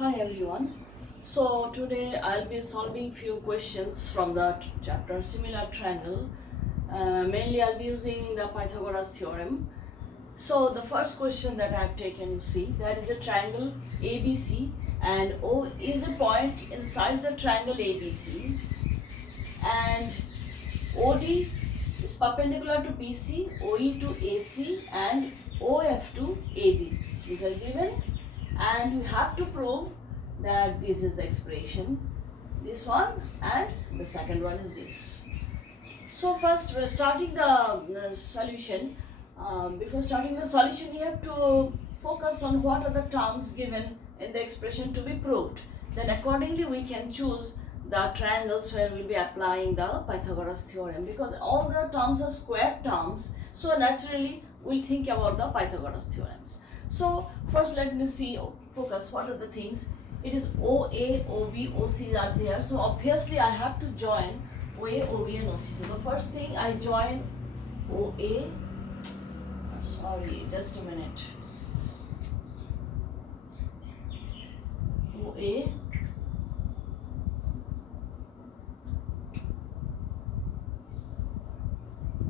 Hi everyone. So today I'll be solving few questions from the chapter similar triangle. Mainly I'll be using the Pythagoras theorem. So the first question that I've taken, you see, that is a triangle ABC and O is a point inside the triangle ABC and OD is perpendicular to BC, OE to AC and OF to AB. These are given and you have to prove that this is the expression, this one and the second one is this. So first we're starting the solution. Before starting the solution we have to focus on what are the terms given in the expression to be proved. Then accordingly we can choose the triangles where we'll be applying the Pythagoras theorem, because all the terms are square terms, so naturally we'll think about the Pythagoras theorems. So first let me see, focus what are the things. It is OA, OB, OC are there, so obviously I have to join OA, OB and OC. So the first thing I join OA, sorry just a minute, OA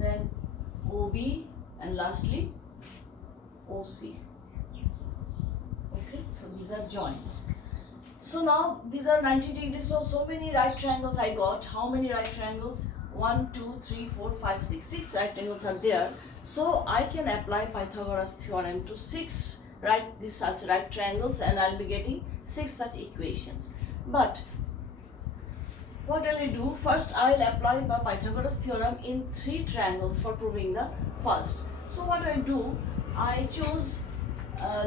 then OB and lastly OC. Okay, so these are joined. So now these are 90 degrees, so many right triangles I got. How many right triangles? 1, 2, 3, 4, 5, 6. 6 right triangles are there. So I can apply Pythagoras theorem to 6 such right triangles and I'll be getting 6 such equations. But what will I do? First I will apply the Pythagoras theorem in 3 triangles for proving the first. So what I do, I choose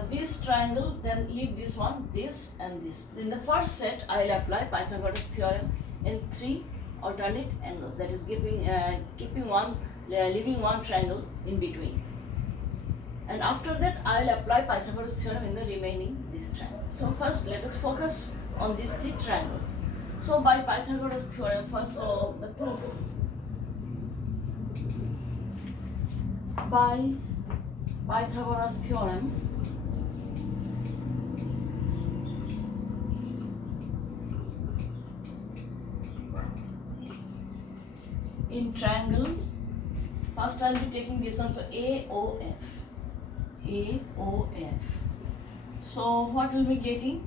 this triangle, then leave this one, this and this. In the first set I will apply Pythagoras theorem in 3 alternate angles, that is leaving one triangle in between. And after that I will apply Pythagoras theorem in the remaining these triangles. So first let us focus on these 3 triangles. So by Pythagoras theorem, first, so the proof by Pythagoras theorem, in triangle, first I will be taking this one, so AOF. So what will be getting?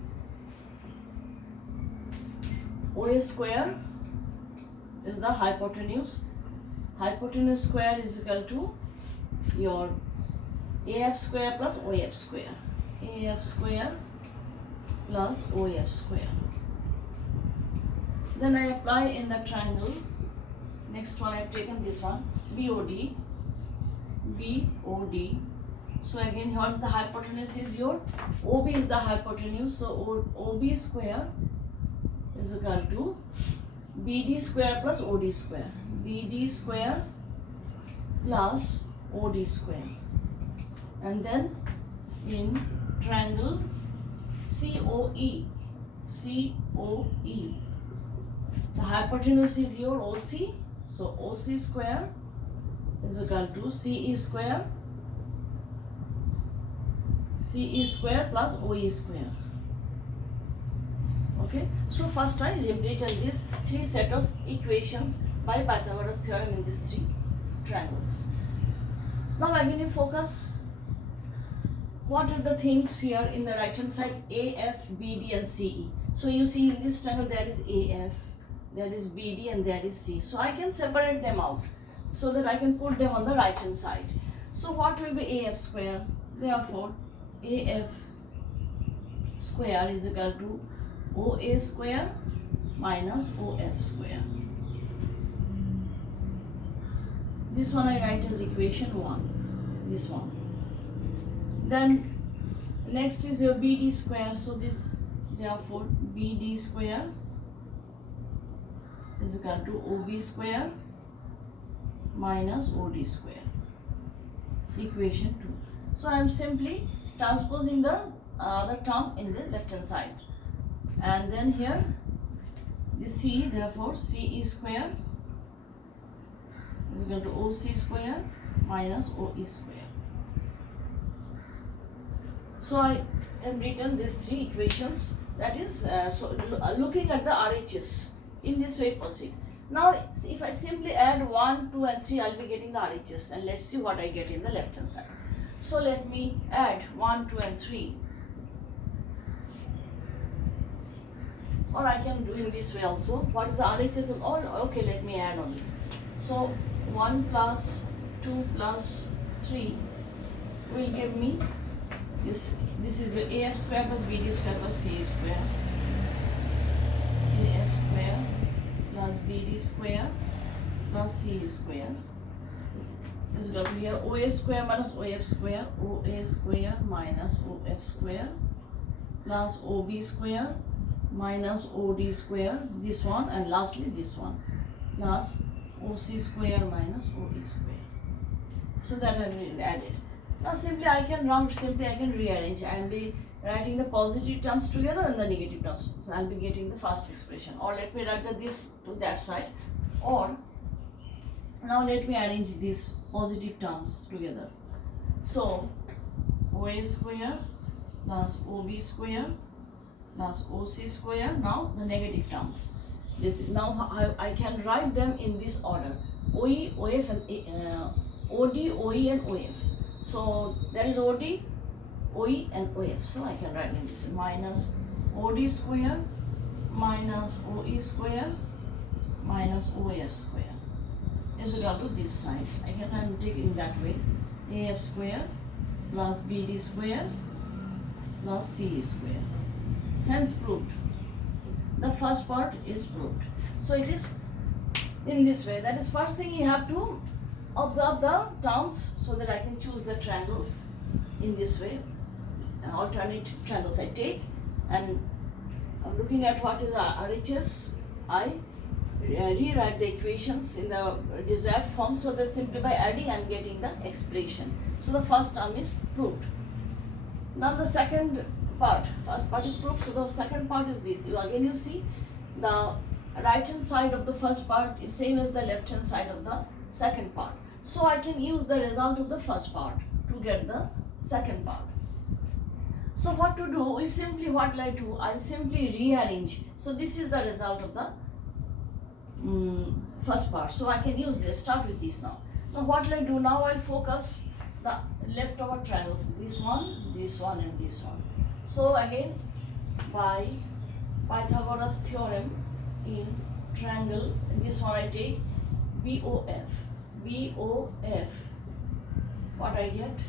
OA square is the hypotenuse. Hypotenuse square is equal to your AF square plus OF square. AF square plus OF square. Then I apply in the triangle. Next one I have taken this one, BOD. So again, what's the hypotenuse is your OB is the hypotenuse. So OB square is equal to BD square plus OD square. BD square plus OD square. And then in triangle COE, the hypotenuse is your OC. So OC square is equal to CE square plus OE square. Okay, so first I written these 3 set of equations by Pythagoras theorem in these 3 triangles. Now again you focus, what are the things here in the right hand side? AF, BD and CE. So you see in this triangle there is AF, there is BD and there is C. So I can separate them out so that I can put them on the right hand side. So what will be AF square? Therefore AF square is equal to OA square minus OF square. This one I write as equation 1, this one. Then next is your BD square, so this, therefore BD square is equal to OB square minus OD square, equation 2. So I am simply transposing the term in the left hand side. And then here the C, therefore CE square is equal to OC square minus OE square. So I have written these three equations, that is looking at the RHS in this way proceed. Now if I simply add 1, 2 and 3, I will be getting the RHS, and let's see what I get in the left hand side. So let me add 1, 2 and 3, or I can do in this way also. What is the RHS of all? Okay, let me add only. So 1 plus 2 plus 3 will give me this. This is your AF square plus BD square plus CA square. AF square plus BD square plus CA square is equal to here OA square minus OF square, OA square minus OF square plus OB square minus OD square, this one, and lastly this one, plus OC square minus OE square. So that I have added. Now simply I can rearrange. I will be writing the positive terms together and the negative terms. So I will be getting the first expression, or let me write this to that side, or now let me arrange these positive terms together. So OA square plus OB square plus OC square, now the negative terms. This now I can write them in this order: OE, OF and OD, OE and OF. So there is OD, OE and OF. So I can write in this minus OD square minus OE square minus OF square is equal to this side. I can take it in that way: AF square plus BD square plus CE square. Hence proved. The first part is proved. So it is in this way. That is, first thing you have to observe the terms so that I can choose the triangles in this way. Alternate triangles I take, and I'm looking at what is RHS. I rewrite the equations in the desired form, so that simply by adding I'm getting the expression. So the first term is proved. Now the second part, first part is proved, so the second part is this. You see the right hand side of the first part is same as the left hand side of the second part. So I can use the result of the first part to get the second part. So what to do is simply, what I do, I'll simply rearrange. So this is the result of the first part. So I can use this, start with this now. Now what will I do? Now I'll focus the leftover triangles, this one and this one. So again, by Pythagoras theorem in triangle, this one I take BOF, what I get?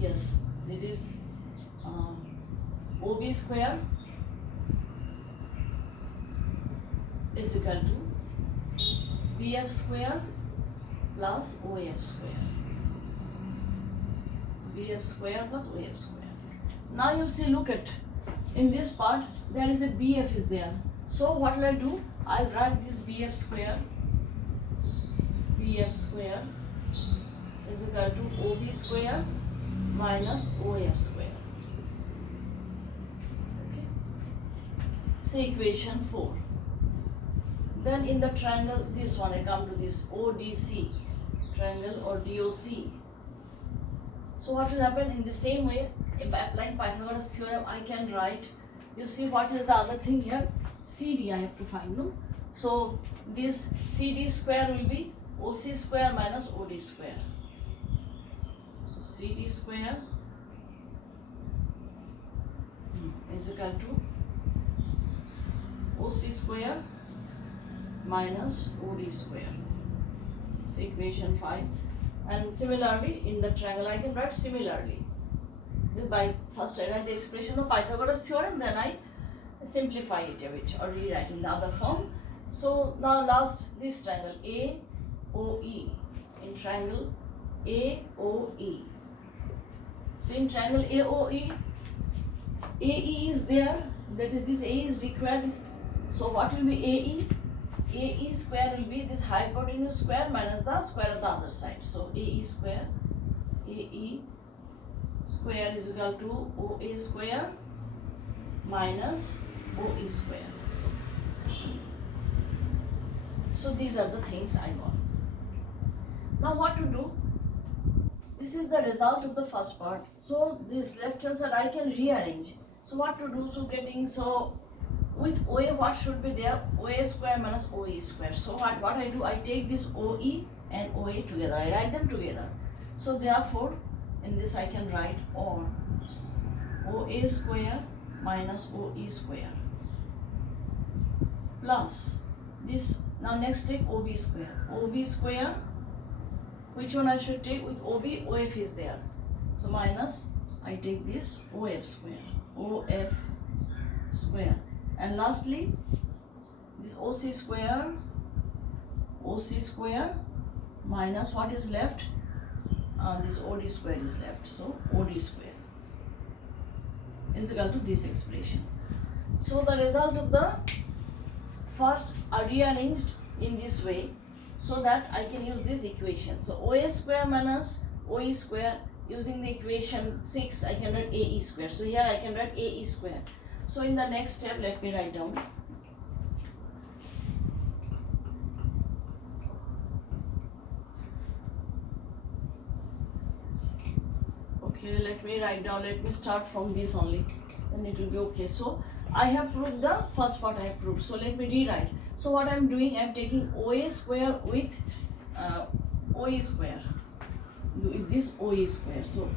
Yes, it is OB square is equal to BF square plus OF square. BF square plus OF square. Now you see, look at, in this part there is a BF is there. So what will I do? I'll write this BF square is equal to OB square minus OF square. Okay. So equation 4. Then in the triangle, this one I come to this ODC triangle or DOC. So what will happen? In the same way, by applying Pythagoras theorem, I can write, you see what is the other thing here? CD I have to find, no? So this CD square will be OC square minus OD square. So CD square is equal to OC square minus OD square. So equation 5. And similarly in the triangle I can write similarly. By first I write the expression of Pythagoras theorem, then I simplify it a bit or rewrite in the other form. So now last, this triangle AOE, in triangle AOE. So in triangle AOE, AE is there, that is, this A is required. So what will be AE? AE square will be this hypotenuse square minus the square of the other side. So AE square is equal to OA square minus OE square. So these are the things I got. Now what to do? this is the result of the first part. So this left hand side I can rearrange. So what to do? So with OA, what should be there? OA square minus OE square. So what I do? I take this OE and OA together. I write them together. So therefore, in this I can write or OA square minus OE square plus this. Now next take OB square. OB square, which one I should take? With OB, OF is there. So minus, I take this OF square. OF square. And lastly, this OC square minus what is left? This OD square is left. So OD square is equal to this expression. So the result of the first are rearranged in this way so that I can use this equation. So OA square minus OE square, using the equation 6 I can write AE square. So here I can write AE square. So in the next step, let me write down. Okay, let me write down. Let me start from this only. Then it will be okay. So I have proved the first part I have proved. So let me rewrite. So what I am doing, I am taking OA square with OE square. With this OE square. So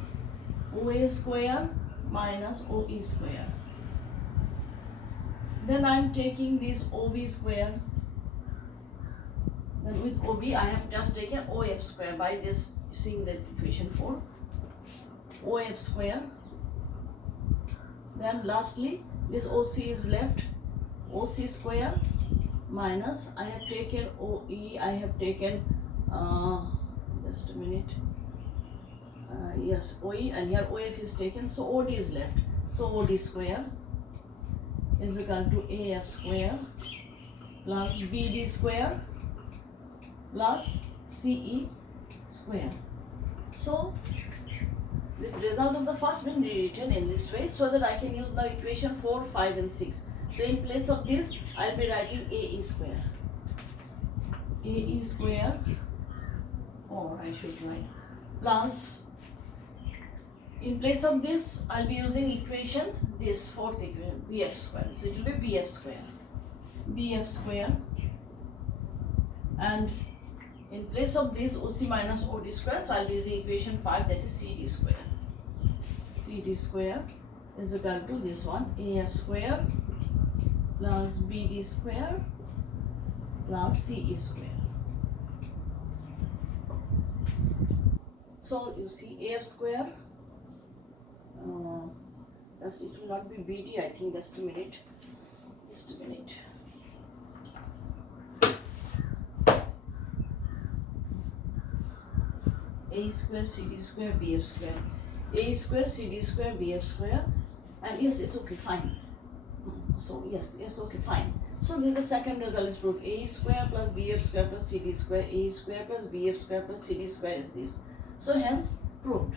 OA square minus OE square. Then I am taking this OB square. Then with OB I have just taken OF square by this, seeing this equation 4. OF square. Then lastly this OC is left. OC square minus, I have taken OE, I have taken just a minute. Yes, OE, and here OF is taken, so OD is left. So OD square is equal to AF square plus BD square plus CE square. So the result of the first been rewritten in this way so that I can use the equation 4, 5 and 6. So in place of this, I'll be writing AE square. AE square, or I should write, plus, in place of this, I'll be using equation, this fourth equation, BF square. So it will be BF square. BF square. And in place of this, OC minus OD square, so I'll be using equation 5, that is CD square. CD square is equal to this one, AF square plus BD square plus CE square. So you see AF square, it will not be BD, I think, just a minute. A square, CD square, BF square. A square, CD square, BF square. And yes, it's okay, fine. So yes, okay, fine. So this is the second result is proved. A square plus BF square plus CD square. A square plus BF square plus CD square is this. So hence proved.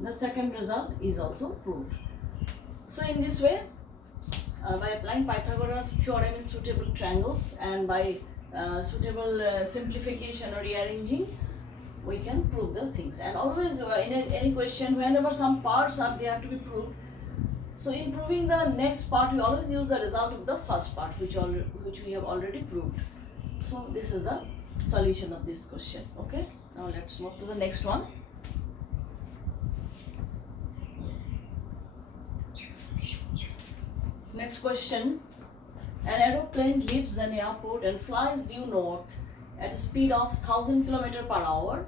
The second result is also proved. So in this way, by applying Pythagoras theorem in suitable triangles and by suitable simplification or rearranging, we can prove those things. And always in any question, whenever some parts are there to be proved, so in proving the next part, we always use the result of the first part, which we have already proved. So this is the solution of this question. Okay, now let's move to the next one. Next question. An aeroplane leaves an airport and flies due north at a speed of 1000 km per hour.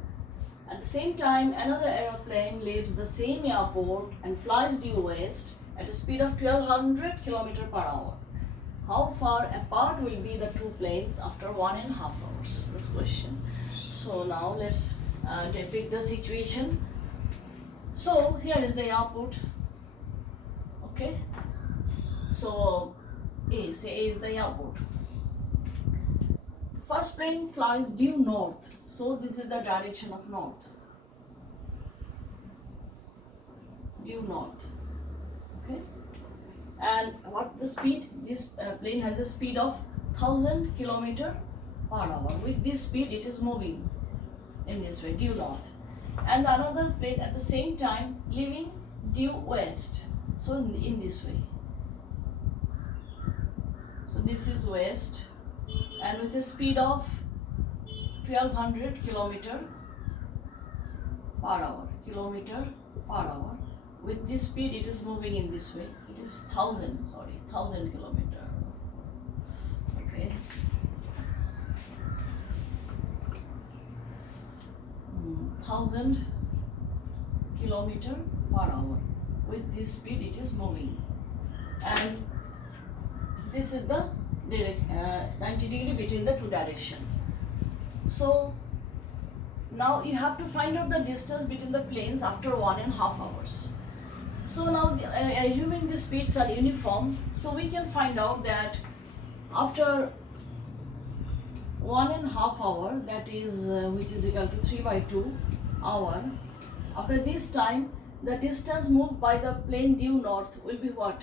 At the same time, another aeroplane leaves the same airport and flies due west at a speed of 1200 km per hour. How far apart will be the two planes after 1.5 hours? This question. So now let's depict the situation. So here is the airport. Okay. So A, say A is the airport. The first plane flies due north. So this is the direction of north. Due north. Okay. And what the speed? This plane has a speed of 1000 km per hour. With this speed, it is moving in this way, due north. and the another plane at the same time leaving due west. So in this way. So this is west, and with a speed of 1200 kilometer per hour. With this speed it is moving in this way. It is 1000 kilometer. Okay. 1000 kilometer per hour. With this speed it is moving, and this is the direct 90 degree between the two direction. So now you have to find out the distance between the planes after 1.5 hours. So now assuming the speeds are uniform, so we can find out that after 1.5 hour, that is which is equal to 3/2 hour, after this time the distance moved by the plane due north will be what?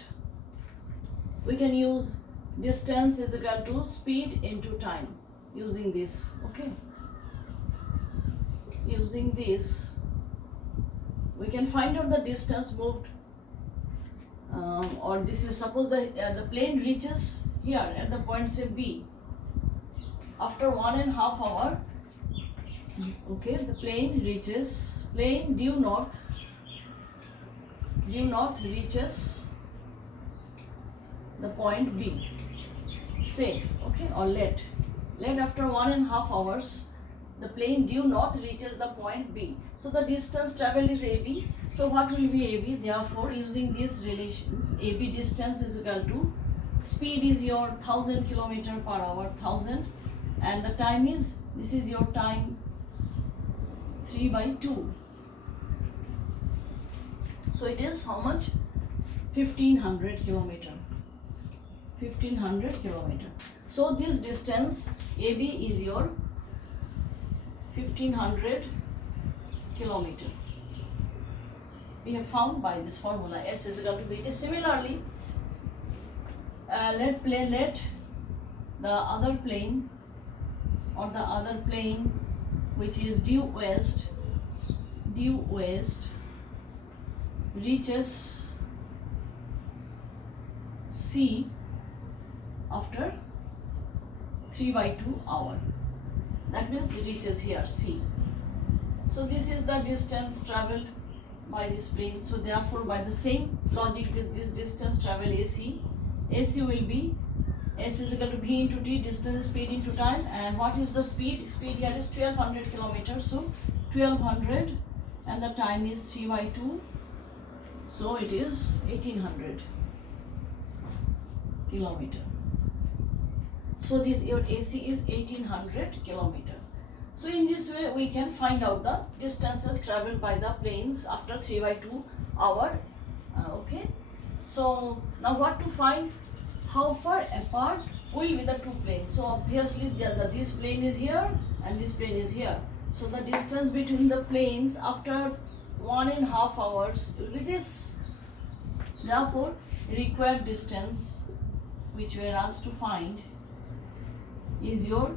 We can use distance is equal to speed into time using this. Okay, using this we can find out the distance moved, or this is, suppose the plane reaches here at the point say B after 1.5 hour. Okay, the plane due north reaches the point B, say, okay, or let after 1.5 hours the plane due north reaches the point B. So the distance traveled is AB. So what will be AB? Therefore, using these relations, AB distance is equal to, speed is your 1000 kilometer per hour, 1000, and the time is, this is your time, 3/2. So it is how much? 1500 kilometer. 1500 kilometer. So this distance AB is your 1500 kilometer. We have found by this formula, S is equal to V. Similarly, let the other plane, or the other plane which is due west reaches C after 3/2 hour. That means it reaches here C. So this is the distance traveled by this plane. So therefore, by the same logic, this distance travel AC will be S is equal to V into T, distance, speed into time. And what is the speed? Speed here is 1200 kilometers. So 1200, and the time is 3/2. So it is 1800 kilometer. So this your AC is 1800 kilometer. So in this way we can find out the distances traveled by the planes after 3/2 hour. Okay. So now what to find? How far apart will be the two planes? So obviously this plane is here and this plane is here. So the distance between the planes after 1.5 hours will be this. Therefore, required distance which we are asked to find is your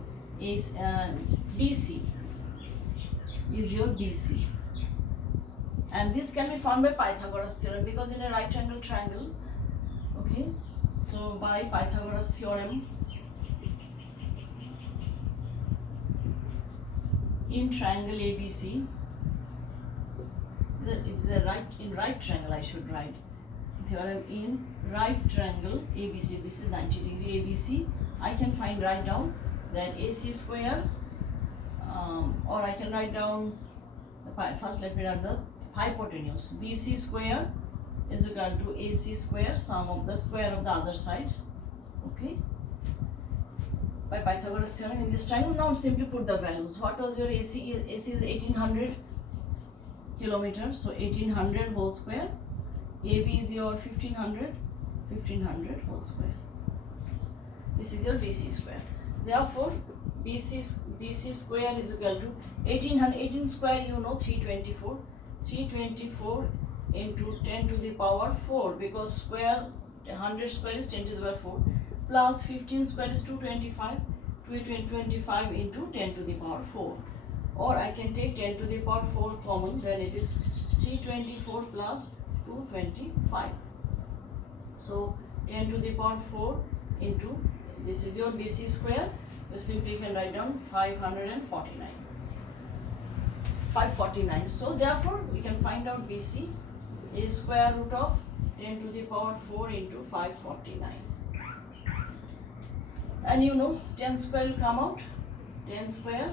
BC. And this can be found by Pythagoras theorem, because in a right angle triangle, okay, so by Pythagoras theorem, in triangle ABC, it's a right triangle, I should write theorem in right triangle ABC. This is 90 degree ABC. I can write down that AC square, or I can write down, first let me write the hypotenuse. BC square is equal to AC square, sum of the square of the other sides. Okay, by Pythagoras theorem in this triangle. Now simply put the values. What was your AC? AC is 1800 kilometers, so 1800 whole square. AB is your 1500 whole square. This is your BC square. Therefore, BC square is equal to 18 square, you know, 324. 324 into 10 to the power 4, because square 100 square is 10 to the power 4, plus 15 square is 225. 225 into 10 to the power 4. or I can take 10 to the power 4 common, then it is 324 plus 225. So 10 to the power 4 into, this is your BC square, you simply can write down 549. 549. So therefore we can find out BC is square root of 10 to the power 4 into 549. And you know 10 square will come out, 10 square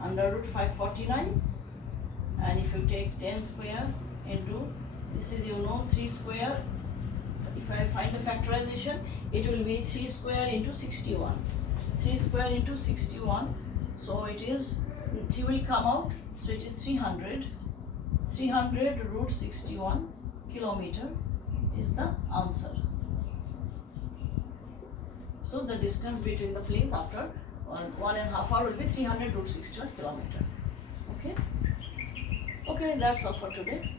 under root 549, and if you take 10 square into, this is 3 square, if I find the factorization, it will be 3 square into 61. 3 square into 61, so it is, 3 will come out, so it is 300. 300 root 61 kilometer is the answer. So the distance between the planes after 1.5 hour will be 300 root 61 kilometer. Okay, that's all for today.